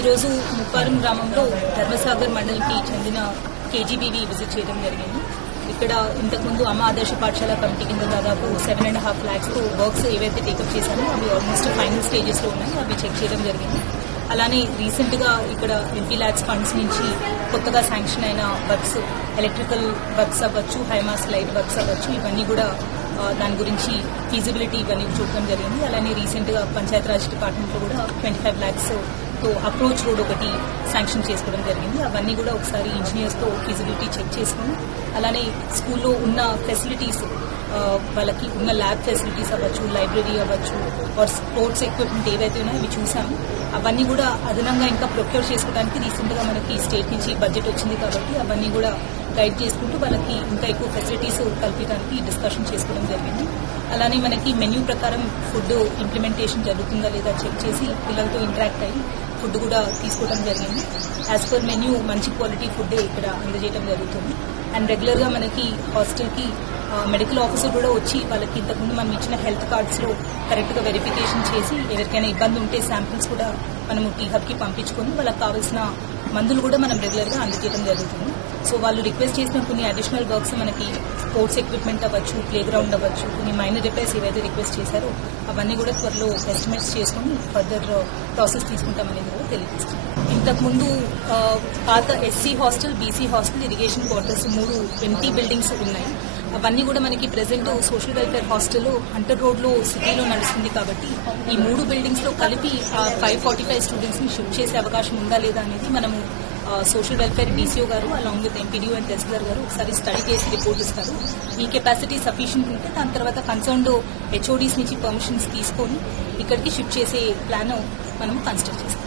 ఈరోజు ముప్పారం గ్రామంలో ధర్మసాగర్ మండలికి చెందిన కేజీబీవీ విజిట్ చేయడం జరిగింది. ఇక్కడ ఇంతకుముందు అమ్మ ఆదర్శ పాఠశాల కమిటీ కింద దాదాపు 7.5 lakhs వర్క్స్ ఏవైతే టేకప్ చేశామో అవి ఆల్మోస్ట్ ఫైనల్ స్టేజెస్లో ఉన్నాయి. అవి చెక్ చేయడం జరిగింది. అలానే రీసెంట్గా ఇక్కడ MP Lakhs ఫండ్స్ నుంచి కొత్తగా శాంక్షన్ అయిన వర్క్స్, ఎలక్ట్రికల్ వర్క్స్ అవ్వచ్చు, హైమాస్ లైట్ వర్క్స్ అవ్వచ్చు, ఇవన్నీ కూడా దాని గురించి ఫీజిబిలిటీ ఇవన్నీ చూడడం జరిగింది. అలానే రీసెంట్గా పంచాయతీరాజ్ డిపార్ట్మెంట్లో కూడా 25 lakhs అప్రోచ్ రోడ్ ఒకటి శాంక్షన్ చేసుకోవడం జరిగింది. అవన్నీ కూడా ఒకసారి ఇంజనీర్స్తో ఫీజిబిలిటీ చెక్ చేసుకుని, అలానే స్కూల్లో ఉన్న ఫెసిలిటీస్, వాళ్ళకి ఉన్న ల్యాబ్ ఫెసిలిటీస్ అవ్వచ్చు, లైబ్రరీ అవ్వచ్చు, స్పోర్ట్స్ ఎక్విప్మెంట్ ఏవైతే ఉన్నాయో అవి చూసాము. అవన్నీ కూడా అదనంగా ఇంకా ప్రొక్యూర్ చేసుకోవడానికి రీసెంట్గా మనకి స్టేట్ నుంచి బడ్జెట్ వచ్చింది కాబట్టి అవన్నీ కూడా గైడ్ చేసుకుంటూ వాళ్ళకి ఇంకా ఎక్కువ ఫెసిలిటీస్ కల్పించడానికి డిస్కషన్ చేసుకోవడం జరిగింది. అలానే మనకి మెన్యూ ప్రకారం ఫుడ్ ఇంప్లిమెంటేషన్ జరుగుతుందా లేదా చెక్ చేసి పిల్లలతో ఇంటరాక్ట్ అయ్యి ఫుడ్ కూడా తీసుకోవడం జరిగింది. యాజ్ పర్ మెన్యూ మంచి క్వాలిటీ ఫుడ్ ఇక్కడ అందజేయడం జరుగుతుంది. అండ్ రెగ్యులర్గా మనకి హాస్టల్కి మెడికల్ ఆఫీసర్ కూడా వచ్చి వాళ్ళకి ఇంతకుముందు మనం ఇచ్చిన హెల్త్ కార్డ్స్లో కరెక్ట్గా వెరిఫికేషన్ చేసి ఎవరికైనా ఇబ్బంది ఉంటే శాంపిల్స్ కూడా మనము టీహబ్కి పంపించుకొని వాళ్ళకి కావాల్సిన మందులు కూడా మనం రెగ్యులర్గా అందజేయడం జరుగుతుంది. సో వాళ్ళు రిక్వెస్ట్ చేసిన కొన్ని అడిషనల్ వర్క్స్ మనకి స్పోర్ట్స్ ఎక్విప్మెంట్ అవ్వచ్చు, ప్లే గ్రౌండ్ అవ్వచ్చు, కొన్ని మైనర్ రిపేర్స్ ఏవైతే రిక్వెస్ట్ చేశారో అవన్నీ కూడా త్వరలో ఎస్టిమేట్స్ చేసుకుని ఫర్దర్ ప్రాసెస్ తీసుకుంటామనేది కూడా తెలియజేస్తుంది. ఇంతకుముందు పాత SC hostel, BC hostel, irrigation quarters 3 empty buildings ఉన్నాయి. అవన్నీ కూడా మనకి present social welfare hostel Hunter రోడ్లో సిటీలో నడుస్తుంది కాబట్టి ఈ 3 బిల్డింగ్స్లో కలిపి 545 స్టూడెంట్స్ని షిఫ్ట్ చేసే అవకాశం ఉందా లేదా అనేది మనము సోషల్ వెల్ఫేర్ DCO గారు అలాంగ్ విత్ MPDO అండ్ తహసీల్దార్ గారు ఒకసారి స్టడీ చేసి రిపోర్ట్ ఇస్తారు. ఈ కెపాసిటీ సఫిషియెంట్ ఉంటే దాని తర్వాత కన్సర్న్డ్ HODs నుంచి పర్మిషన్స్ తీసుకొని ఇక్కడికి షిఫ్ట్ చేసే ప్లాన్ మనం కన్సిడర్ చేస్తాం.